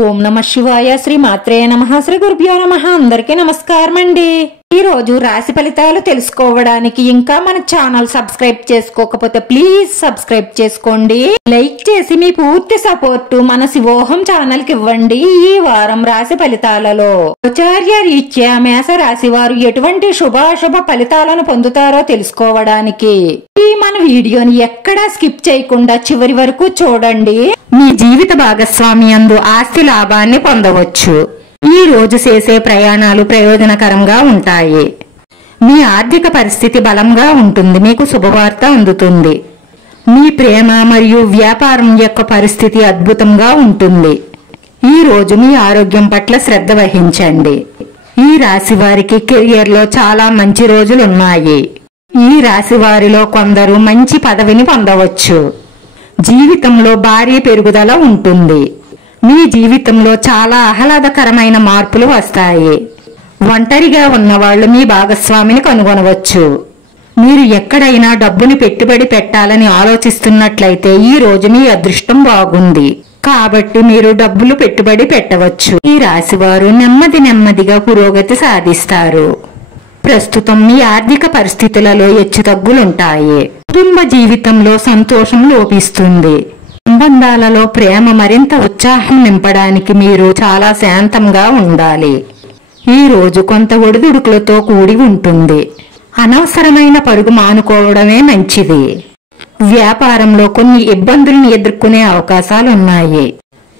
ఓం నమః శివాయ. శ్రీ మాత్రే నమః. శ్రీ గురుభ్యో నమః. అందరికీ నమస్కారం అండి. ఈ రోజు రాశి ఫలితాలు తెలుసుకోవడానికి ఇంకా మన ఛానల్ సబ్స్క్రైబ్ చేసుకోకపోతే ప్లీజ్ సబ్స్క్రైబ్ చేసుకోండి. లైక్ చేసి మీ పూర్తి సపోర్ట్ మన శివోహం ఛానల్ కి ఇవ్వండి. ఈ వారం రాశి ఫలితాలలో ఆచార్య రీత్యా మేష రాశి వారు ఎటువంటి శుభాశుభ ఫలితాలను పొందుతారో తెలుసుకోవడానికి ఈ మన వీడియోని ఎక్కడా స్కిప్ చేయకుండా చివరి వరకు చూడండి. మీ జీవిత భాగస్వామి యందు ఆస్తి లాభాన్ని పొందవచ్చు. ఈ రోజు చేసే ప్రయాణాలు ప్రయోజనకరంగా ఉంటాయి. మీ ఆర్థిక పరిస్థితి బలంగా ఉంటుంది. మీకు శుభవార్త అందుతుంది. మీ ప్రేమ మరియు వ్యాపారం యొక్క పరిస్థితి అద్భుతంగా ఉంటుంది. ఈ రోజు మీ ఆరోగ్యం పట్ల శ్రద్ధ వహించండి. ఈ రాశి వారికి కెరియర్ లో చాలా మంచి రోజులున్నాయి. ఈ రాశి వారిలో కొందరు మంచి పదవిని పొందవచ్చు. జీవితంలో భారీ పెరుగుదల ఉంటుంది. మీ జీవితంలో చాలా ఆహ్లాదకరమైన మార్పులు వస్తాయి. ఒంటరిగా ఉన్నవాళ్లు మీ భాగస్వామిని కనుగొనవచ్చు. మీరు ఎక్కడైనా డబ్బుని పెట్టుబడి పెట్టాలని ఆలోచిస్తున్నట్లయితే ఈ రోజు మీ అదృష్టం బాగుంది. కాబట్టి మీరు డబ్బులు పెట్టుబడి పెట్టవచ్చు. ఈ రాశివారు నెమ్మదిగా పురోగతి సాధిస్తారు. ప్రస్తుతం మీ ఆర్థిక పరిస్థితులలో హెచ్చుతగ్గులుంటాయి. కుటుంబ జీవితంలో సంతోషం లోపిస్తుంది. సంబంధాలలో ప్రేమ మరింత ఉత్సాహం నింపడానికి మీరు చాలా శాంతంగా ఉండాలి. ఈ రోజు కొంత ఒడిదుడుకులతో కూడి ఉంటుంది. అనవసరమైన పరుగు మానుకోవడమే మంచిది. వ్యాపారంలో కొన్ని ఇబ్బందులను ఎదుర్కొనే అవకాశాలున్నాయి.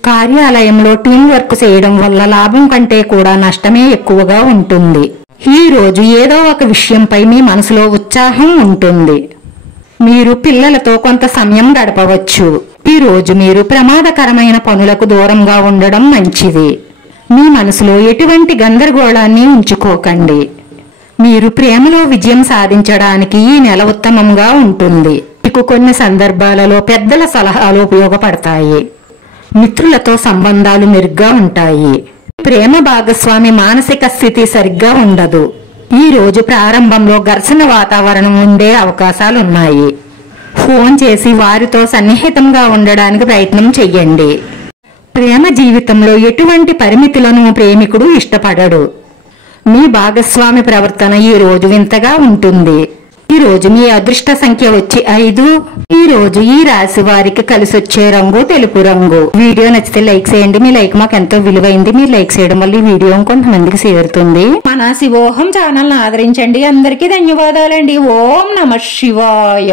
కార్యాలయంలో టీం వర్క్ చేయడం వల్ల లాభం కంటే కూడా నష్టమే ఎక్కువగా ఉంటుంది. ఈ రోజు ఏదో ఒక విషయంపై మీ మనసులో ఉత్సాహం ఉంటుంది. మీరు పిల్లలతో కొంత సమయం గడపవచ్చు. ఈ రోజు మీరు ప్రమాదకరమైన పనులకు దూరంగా ఉండడం మంచిది. మీ మనసులో ఎటువంటి గందరగోళాన్ని ఉంచుకోకండి. మీరు ప్రేమలో విజయం సాధించడానికి ఈ నెల ఉత్తమంగా ఉంటుంది. మీకు కొన్ని సందర్భాలలో పెద్దల సలహాలు ఉపయోగపడతాయి. మిత్రులతో సంబంధాలు మెరుగ్గా ఉంటాయి. ప్రేమ భాగస్వామి మానసిక స్థితి సరిగ్గా ఉండదు. ఈ రోజు ప్రారంభంలో ఘర్షణ వాతావరణం ఉండే అవకాశాలున్నాయి. ఫోన్ చేసి వారితో సన్నిహితంగా ఉండడానికి ప్రయత్నం చెయ్యండి. ప్రేమ జీవితంలో ఎటువంటి పరిమితులను ప్రేమికుడు ఇష్టపడడు. మీ భాగస్వామి ప్రవర్తన ఈ రోజు వింతగా ఉంటుంది. ఈ రోజు మీ అదృష్ట సంఖ్య వచ్చి 5. ఈ రోజు ఈ రాశి వారికి కలిసొచ్చే రంగు తెలుపు రంగు. వీడియో నచ్చితే లైక్ చేయండి. మీ లైక్ మాకు ఎంతో విలువైంది. మీరు లైక్ చేయడం వల్ల ఈ వీడియో కొంతమందికి చేరుతుంది. మన శివోహం ఛానల్ ఆదరించండి. అందరికీ ధన్యవాదాలండి. ఓం నమః శివాయ.